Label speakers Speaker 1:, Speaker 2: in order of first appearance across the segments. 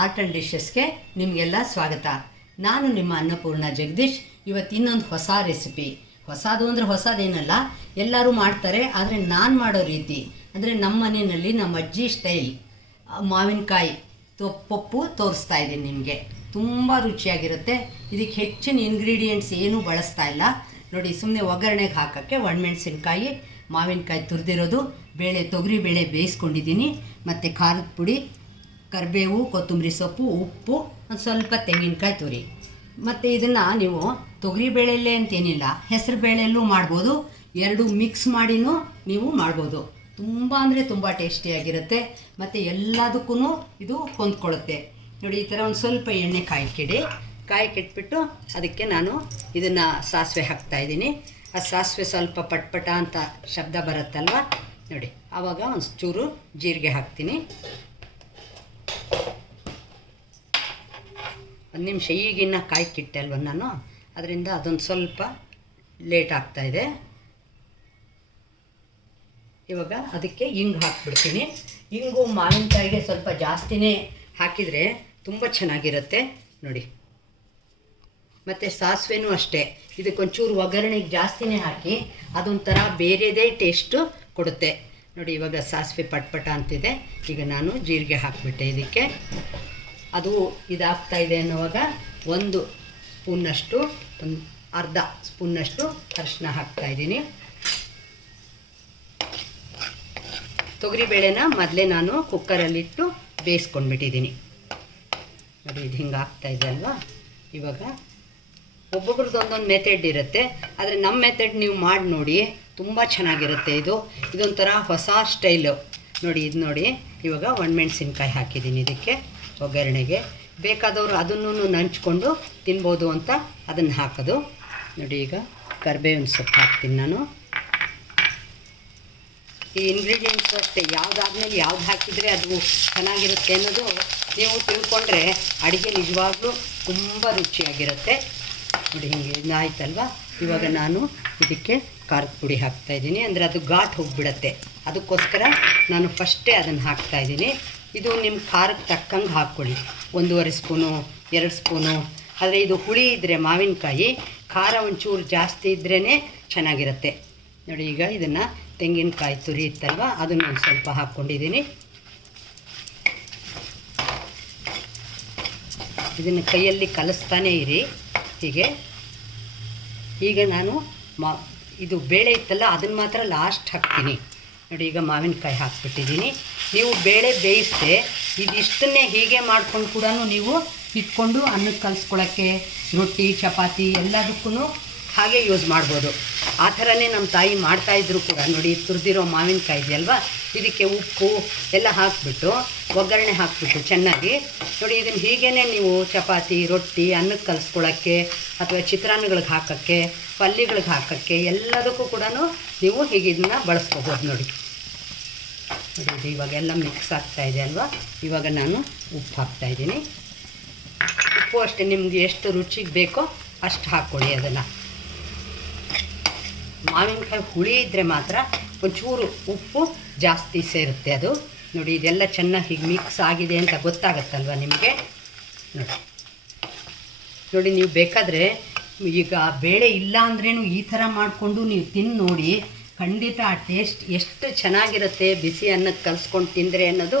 Speaker 1: Art and ಡಿಶಸ್ಗೆ ನಿಮಗೆಲ್ಲ ಸ್ವಾಗತ. ನಾನು ನಿಮ್ಮ ಅನ್ನಪೂರ್ಣ ಜಗದೀಶ್. ಇವತ್ತು ಇನ್ನೊಂದು ಹೊಸ ರೆಸಿಪಿ ಹೊಸದು ಅಂದರೆ ಹೊಸದೇನಲ್ಲ, ಎಲ್ಲರೂ ಮಾಡ್ತಾರೆ, ಆದರೆ ನಾನು ಮಾಡೋ ರೀತಿ, ಅಂದರೆ ನಮ್ಮ ಮನೆಯಲ್ಲಿ ನಮ್ಮ ಅಜ್ಜಿ ಸ್ಟೈಲ್ ಮಾವಿನಕಾಯಿ ಪಪ್ಪು ತೋರಿಸ್ತಾ ಇದ್ದೀನಿ ನಿಮಗೆ. ತುಂಬ ರುಚಿಯಾಗಿರುತ್ತೆ. ಇದಕ್ಕೆ ಹೆಚ್ಚಿನ ಇಂಗ್ರೀಡಿಯೆಂಟ್ಸ್ ಏನೂ ಬಳಸ್ತಾ ಇಲ್ಲ. ನೋಡಿ ಸುಮ್ಮನೆ ಒಗ್ಗರಣೆಗೆ ಹಾಕೋಕ್ಕೆ ಒಣಮೆಣಸಿನ್ಕಾಯಿ, ಮಾವಿನಕಾಯಿ ತುರಿದಿರೋದು, ಬೇಳೆ ತೊಗರಿ ಬೇಳೆ ಬೇಯಿಸ್ಕೊಂಡಿದ್ದೀನಿ, ಮತ್ತು ಖಾರದ ಪುಡಿ ಕರಿಬೇವು, ಕೊತ್ತಂಬರಿ ಸೊಪ್ಪು, ಉಪ್ಪು, ಒಂದು ಸ್ವಲ್ಪ ತೆಂಗಿನಕಾಯಿ ತುರಿ. ಮತ್ತು ಇದನ್ನು ನೀವು ತೊಗರಿ ಬೇಳೆಯಲ್ಲೇ ಅಂತೇನಿಲ್ಲ, ಹೆಸರು ಬೇಳೆಯಲ್ಲೂ ಮಾಡ್ಬೋದು. ಎರಡು ಮಿಕ್ಸ್ ಮಾಡಿನೂ ನೀವು ಮಾಡ್ಬೋದು. ತುಂಬ ಅಂದರೆ ತುಂಬ ಟೇಸ್ಟಿಯಾಗಿರುತ್ತೆ ಮತ್ತು ಎಲ್ಲದಕ್ಕೂ ಇದು ಹೊಂದ್ಕೊಳ್ಳುತ್ತೆ. ನೋಡಿ, ಈ ಥರ ಒಂದು ಸ್ವಲ್ಪ ಎಣ್ಣೆ ಕಾಯಕ್ಕಿಡಿ ಕಾಯಿ ಕೆಟ್ಬಿಟ್ಟು ಅದಕ್ಕೆ ನಾನು ಇದನ್ನು ಸಾಸಿವೆ ಹಾಕ್ತಾಯಿದ್ದೀನಿ ಆ ಸಾಸಿವೆ ಸ್ವಲ್ಪ ಪಟ್ಪಟ ಅಂತ ಶಬ್ದ ಬರುತ್ತಲ್ವ? ನೋಡಿ, ಆವಾಗ ಒಂದು ಚೂರು ಜೀರಿಗೆ ಹಾಕ್ತೀನಿ. ಒಂದು ನಿಮಿಷ, ಈಗಿನ್ನ ಕಾಯಿ ಕಿಟ್ಟಲ್ವ ನಾನು? ಅದರಿಂದ ಅದೊಂದು ಸ್ವಲ್ಪ ಲೇಟ್ ಆಗ್ತಾ ಇದೆ. ಇವಾಗ ಅದಕ್ಕೆ ಹಿಂಗೆ ಹಾಕ್ಬಿಡ್ತೀನಿ. ಹಿಂಗು ಮಾವಿನಕಾಯಿಗೆ ಸ್ವಲ್ಪ ಜಾಸ್ತಿನೇ ಹಾಕಿದರೆ ತುಂಬ ಚೆನ್ನಾಗಿರುತ್ತೆ. ನೋಡಿ. ಮತ್ತು ಸಾಸಿವೆನೂ ಅಷ್ಟೇ. ಇದಕ್ಕೊಂಚೂರು ಒಗ್ಗರಣೆಗೆ ಜಾಸ್ತಿನೇ ಹಾಕಿ ಅದೊಂಥರ ಬೇರೆದೇ ಟೇಸ್ಟು ಕೊಡುತ್ತೆ. ನೋಡಿ, ಇವಾಗ ಸಾಸಿವೆ ಪಟ್ಪಟ ಅಂತಿದೆ. ಈಗ ನಾನು ಜೀರಿಗೆ ಹಾಕಿಬಿಟ್ಟೆ ಇದಕ್ಕೆ. ಅದು ಇದಾಗ್ತಾ ಇದೆ ಅನ್ನುವಾಗ ಒಂದು ಸ್ಪೂನ್ನಷ್ಟು ಒಂದು ಅರ್ಧ ಸ್ಪೂನ್ನಷ್ಟು ಅರಿಶಿನ ಹಾಕ್ತಾ ಇದ್ದೀನಿ. ತೊಗರಿಬೇಳೆನ ಮೊದಲೇ ನಾನು ಕುಕ್ಕರಲ್ಲಿಟ್ಟು ಬೇಯಿಸ್ಕೊಂಡ್ಬಿಟ್ಟಿದ್ದೀನಿ. ನೋಡಿ, ಇದು ಹಿಂಗೆ ಆಗ್ತಾ ಇದೆ ಅಲ್ವಾ? ಇವಾಗ ಒಬ್ಬೊಬ್ರದ್ದು ಒಂದೊಂದು ಮೆಥಡ್ ಇರುತ್ತೆ. ಆದರೆ ನಮ್ಮ ಮೆಥಡ್ ನೀವು ಮಾಡಿ ನೋಡಿ, ತುಂಬ ಚೆನ್ನಾಗಿರುತ್ತೆ ಇದು. ಇದೊಂಥರ ಹೊಸ ಸ್ಟೈಲು ನೋಡಿ, ಇದು ನೋಡಿ. ಇವಾಗ ಒಣಮೆಣ್ಸಿನ್ಕಾಯಿ ಹಾಕಿದ್ದೀನಿ ಇದಕ್ಕೆ. ಒಗ್ಗರಣೆಗೆ. ಬೇಕಾದವರು ಅದನ್ನು ನಂಚ್ಕೊಂಡು ತಿನ್ಬೋದು ಅಂತ ಅದನ್ನು ಹಾಕೋದು. ನೋಡಿ ಈಗ ಕರಿಬೇವಿನ ಸೊಪ್ಪು ಹಾಕ್ತೀನಿ ನಾನು. ಈ ಇಂಗ್ರೀಡಿಯೆಂಟ್ಸ್ ಅಷ್ಟೇ, ಯಾವುದಾದ್ಮೇಲೆ ಯಾವ್ದು ಹಾಕಿದರೆ ಅದು ಚೆನ್ನಾಗಿರುತ್ತೆ ಅನ್ನೋದು ನೀವು ತಿಳ್ಕೊಂಡ್ರೆ ಅಡುಗೆ ನಿಜವಾಗ್ಲೂ ತುಂಬ ರುಚಿಯಾಗಿರುತ್ತೆ. ನೋಡಿ ಹಿಂಗೆ ಇದಾಯ್ತಲ್ವ ಇವಾಗ ನಾನು ಇದಕ್ಕೆ ಖಾರದ ಪುಡಿ ಹಾಕ್ತಾಯಿದ್ದೀನಿ ಅಂದರೆ ಅದು ಘಾಟ್ ಹೋಗಿಬಿಡತ್ತೆ. ಅದಕ್ಕೋಸ್ಕರ ನಾನು ಫಸ್ಟೇ ಅದನ್ನು ಹಾಕ್ತಾಯಿದ್ದೀನಿ ಇದು ನಿಮ್ಮ ಖಾರಕ್ಕೆ ತಕ್ಕಂಗೆ ಹಾಕ್ಕೊಳ್ಳಿ ಒಂದೂವರೆ ಸ್ಪೂನು, ಎರಡು ಸ್ಪೂನು. ಆದರೆ ಇದು ಹುಳಿ ಇದ್ದರೆ ಮಾವಿನಕಾಯಿ, ಖಾರ ಒಂಚೂರು ಜಾಸ್ತಿ ಇದ್ರೇ ಚೆನ್ನಾಗಿರುತ್ತೆ. ನೋಡಿ ಈಗ ಇದನ್ನು ತೆಂಗಿನಕಾಯಿ ತುರಿ ಇತ್ತಲ್ವ ಅದನ್ನು ಒಂದು ಸ್ವಲ್ಪ ಹಾಕ್ಕೊಂಡಿದ್ದೀನಿ ಇದನ್ನು ಕೈಯಲ್ಲಿ ಕಲಿಸ್ತಾನೇ ಇರಿ. ಹೀಗೆ. ಈಗ ನಾನು ಮಾ ಇದು ಬೇಳೆ ಇತ್ತಲ್ಲ, ಅದನ್ನು ಮಾತ್ರ ಲಾಸ್ಟ್ ಹಾಕ್ತೀನಿ. ನೋಡಿ, ಈಗ ಮಾವಿನಕಾಯಿ ಹಾಕ್ಬಿಟ್ಟಿದ್ದೀನಿ. ನೀವು ಬೇಳೆ ಬೇಯಿಸ್ದೆ ಇದಿಷ್ಟನ್ನೇ ಹೀಗೆ ಮಾಡ್ಕೊಂಡು ಕೂಡ ನೀವು ಇಟ್ಕೊಂಡು ಅನ್ನಕ್ಕೆ ಕಲಿಸ್ಕೊಳ್ಳೋಕ್ಕೆ ರೊಟ್ಟಿ, ಚಪಾತಿ ಎಲ್ಲದಕ್ಕೂ ಹಾಗೆ ಯೂಸ್ ಮಾಡ್ಬೋದು. ಆ ಥರನೇ ನಮ್ಮ ತಾಯಿ ಮಾಡ್ತಾಯಿದ್ರು ಕೂಡ. ನೋಡಿ, ತುರಿದಿರೋ ಮಾವಿನಕಾಯಿ ಇದೆಯಲ್ವಾ? ಇದಕ್ಕೆ ಉಪ್ಪು ಎಲ್ಲ ಹಾಕಿಬಿಟ್ಟು, ಒಗ್ಗರಣೆ ಹಾಕಿಬಿಟ್ಟು ಚೆನ್ನಾಗಿ. ನೋಡಿ, ಇದನ್ನು ಹೀಗೇ ನೀವು ಚಪಾತಿ, ರೊಟ್ಟಿ, ಅನ್ನಕ್ಕೆ ಕಲಿಸ್ಕೊಳ್ಳೋಕ್ಕೆ ಅಥವಾ ಚಿತ್ರಾನ್ನಗಳಿಗೆ ಹಾಕೋಕ್ಕೆ ಪಲ್ಯಗಳಿಗೆ ಹಾಕೋಕ್ಕೆ ಎಲ್ಲದಕ್ಕೂ ಕೂಡ ನೀವು ಹೀಗೆ ಇದನ್ನು ಬಳಸ್ಕೋಬೋದು ನೋಡಿ. ನೋಡಿ, ಇವಾಗೆಲ್ಲ ಮಿಕ್ಸ್ ಆಗ್ತಾ ಇದೆ ಅಲ್ವಾ? ಇವಾಗ ನಾನು ಉಪ್ಪು ಹಾಕ್ತಾ ಇದ್ದೀನಿ. ಉಪ್ಪು ಅಷ್ಟೇ, ನಿಮ್ಗೆ ಎಷ್ಟು ರುಚಿಗೆ ಬೇಕೋ ಅಷ್ಟು ಹಾಕ್ಕೊಳ್ಳಿ ಅದನ್ನು. ಮಾವಿನಕಾಯಿ ಹುಳಿ ಇದ್ದರೆ ಮಾತ್ರ ಒಂಚೂರು ಉಪ್ಪು ಜಾಸ್ತಿ ಸೇರುತ್ತೆ ಅದು. ನೋಡಿ, ಇದೆಲ್ಲ ಚೆನ್ನಾಗಿ ಹೀಗೆ ಮಿಕ್ಸ್ ಆಗಿದೆ ಅಂತ ಗೊತ್ತಾಗತ್ತಲ್ವ ನಿಮಗೆ? ನೋಡಿ. ನೋಡಿ, ನೀವು ಬೇಕಾದರೆ ಈಗ ಬೇಳೆ ಇಲ್ಲ ಅಂದ್ರೇನು ಈ ಥರ ಮಾಡಿಕೊಂಡು ನೀವು ತಿಂದು ನೋಡಿ. ಖಂಡಿತ ಆ ಟೇಸ್ಟ್ ಎಷ್ಟು ಚೆನ್ನಾಗಿರುತ್ತೆ ಬಿಸಿ ಅನ್ನಕ್ಕೆ ಕಲಿಸ್ಕೊಂಡು ತಿಂದರೆ ಅನ್ನೋದು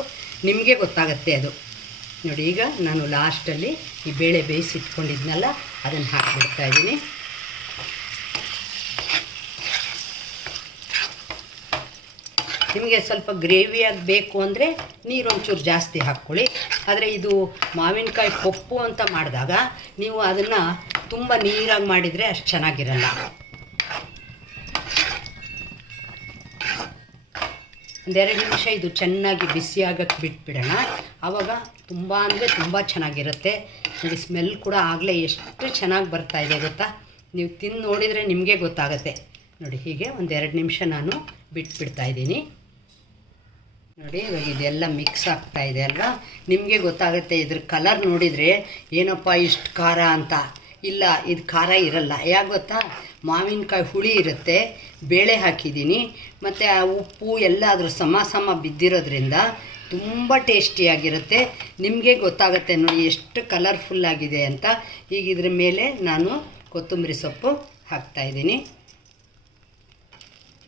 Speaker 1: ನಿಮಗೆ ಗೊತ್ತಾಗುತ್ತೆ ಅದು. ನೋಡಿ, ಈಗ ನಾನು ಲಾಸ್ಟಲ್ಲಿ ಈ ಬೇಳೆ ಬೇಯಿಸಿಟ್ಕೊಂಡಿದ್ನಲ್ಲ, ಅದನ್ನು ಹಾಕಿಬಿಡ್ತಾ ಇದ್ದೀನಿ. ನಿಮಗೆ ಸ್ವಲ್ಪ ಗ್ರೇವಿಯಾಗಿ ಬೇಕು ಅಂದರೆ ನೀರು ಒಂಚೂರು ಜಾಸ್ತಿ ಹಾಕ್ಕೊಳ್ಳಿ. ಆದರೆ ಇದು ಮಾವಿನಕಾಯಿ ಪಪ್ಪು ಅಂತ ಮಾಡಿದಾಗ ನೀವು ಅದನ್ನು ತುಂಬ ನೀರಾಗಿ ಮಾಡಿದರೆ ಅಷ್ಟು ಚೆನ್ನಾಗಿರಲ್ಲ. ಒಂದೆರಡು ನಿಮಿಷ ಇದು ಚೆನ್ನಾಗಿ ಬಿಸಿಯಾಗಕ್ಕೆ ಬಿಟ್ಬಿಡೋಣ. ಆವಾಗ ತುಂಬ ಅಂದರೆ ತುಂಬ ಚೆನ್ನಾಗಿರುತ್ತೆ. ನೋಡಿ ಸ್ಮೆಲ್ ಕೂಡ ಆಗಲೇ ಎಷ್ಟು ಚೆನ್ನಾಗಿ ಬರ್ತಾ ಇದೆ ಗೊತ್ತಾ? ನೀವು ತಿಂದು ನೋಡಿದರೆ ನಿಮಗೆ ಗೊತ್ತಾಗುತ್ತೆ. ನೋಡಿ, ಹೀಗೆ ಒಂದೆರಡು ನಿಮಿಷ ನಾನು ಬಿಟ್ಬಿಡ್ತಾ ಇದ್ದೀನಿ. ನೋಡಿ ಇವಾಗ ಇದೆಲ್ಲ ಮಿಕ್ಸ್ ಆಗ್ತಾ ಇದೆ ಅಲ್ವಾ? ನಿಮಗೆ ಗೊತ್ತಾಗುತ್ತೆ ಇದ್ರ ಕಲರ್ ನೋಡಿದರೆ ಏನಪ್ಪ ಇಷ್ಟು ಖಾರ ಅಂತ. ಇಲ್ಲ, ಇದು ಖಾರ ಇರಲ್ಲ. ಯಾಕೆ ಗೊತ್ತಾ? ಮಾವಿನಕಾಯಿ ಹುಳಿ ಇರುತ್ತೆ, ಬೇಳೆ ಹಾಕಿದ್ದೀನಿ, ಮತ್ತು ಆ ಉಪ್ಪು ಎಲ್ಲ ಅದ್ರ ಸಮ ಸಮ ಬಿದ್ದಿರೋದ್ರಿಂದ ತುಂಬ ಟೇಸ್ಟಿಯಾಗಿರುತ್ತೆ ನಿಮಗೆ ಗೊತ್ತಾಗುತ್ತೆ ನೋಡಿ ಎಷ್ಟು ಕಲರ್ಫುಲ್ ಆಗಿದೆ ಅಂತ. ಈಗ ಇದ್ರ ಮೇಲೆ ನಾನು ಕೊತ್ತಂಬರಿ ಸೊಪ್ಪು ಹಾಕ್ತಾಯಿದ್ದೀನಿ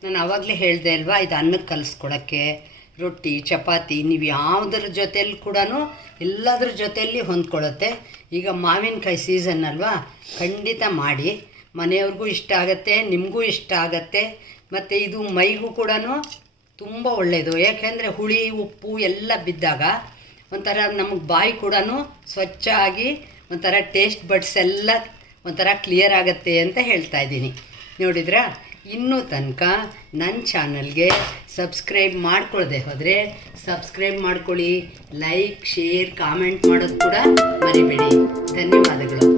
Speaker 1: ನಾನು ಆವಾಗಲೇ ಹೇಳಿದೆ ಅಲ್ವಾ, ಇದು ಅನ್ನಕ್ಕೆ ಕಲಿಸ್ಕೊಡೋಕ್ಕೆ? ರೊಟ್ಟಿ, ಚಪಾತಿ, ನೀವು ಯಾವುದ್ರ ಜೊತೆಯಲ್ಲಿ ಕೂಡ ಎಲ್ಲದ್ರ ಜೊತೆಯಲ್ಲಿ ಹೊಂದ್ಕೊಳ್ಳುತ್ತೆ. ಈಗ ಮಾವಿನಕಾಯಿ ಸೀಸನ್ ಅಲ್ವಾ? ಖಂಡಿತ ಮಾಡಿ. ಮನೆಯವ್ರಿಗೂ ಇಷ್ಟ ಆಗುತ್ತೆ, ನಿಮಗೂ ಇಷ್ಟ ಆಗುತ್ತೆ. ಮತ್ತು ಇದು ಮೈಗೂ ಕೂಡ ತುಂಬ ಒಳ್ಳೆಯದು ಯಾಕೆಂದರೆ ಹುಳಿ, ಉಪ್ಪು ಎಲ್ಲ ಬಿದ್ದಾಗ ಒಂಥರ ನಮಗೆ ಬಾಯಿ ಕೂಡ ಸ್ವಚ್ಛ ಆಗಿ ಒಂಥರ ಟೇಸ್ಟ್ ಬಡ್ಸ್ ಎಲ್ಲ ಒಂಥರ ಕ್ಲಿಯರ್ ಆಗುತ್ತೆ ಅಂತ ಹೇಳ್ತಾ ಇದ್ದೀನಿ. ನೋಡಿದ್ರಾ? ಇನ್ನೂ ತನಕ ನನ್ನ ಚಾನಲ್ಗೆ ಸಬ್ಸ್ಕ್ರೈಬ್ ಮಾಡ್ಕೊಳ್ಳದೆ ಹೋದರೆ ಸಬ್ಸ್ಕ್ರೈಬ್ ಮಾಡ್ಕೊಳ್ಳಿ, ಲೈಕ್, ಶೇರ್, ಕಾಮೆಂಟ್ ಮಾಡೋದು ಕೂಡ ಮರಿಬೇಡಿ. ಧನ್ಯವಾದಗಳು.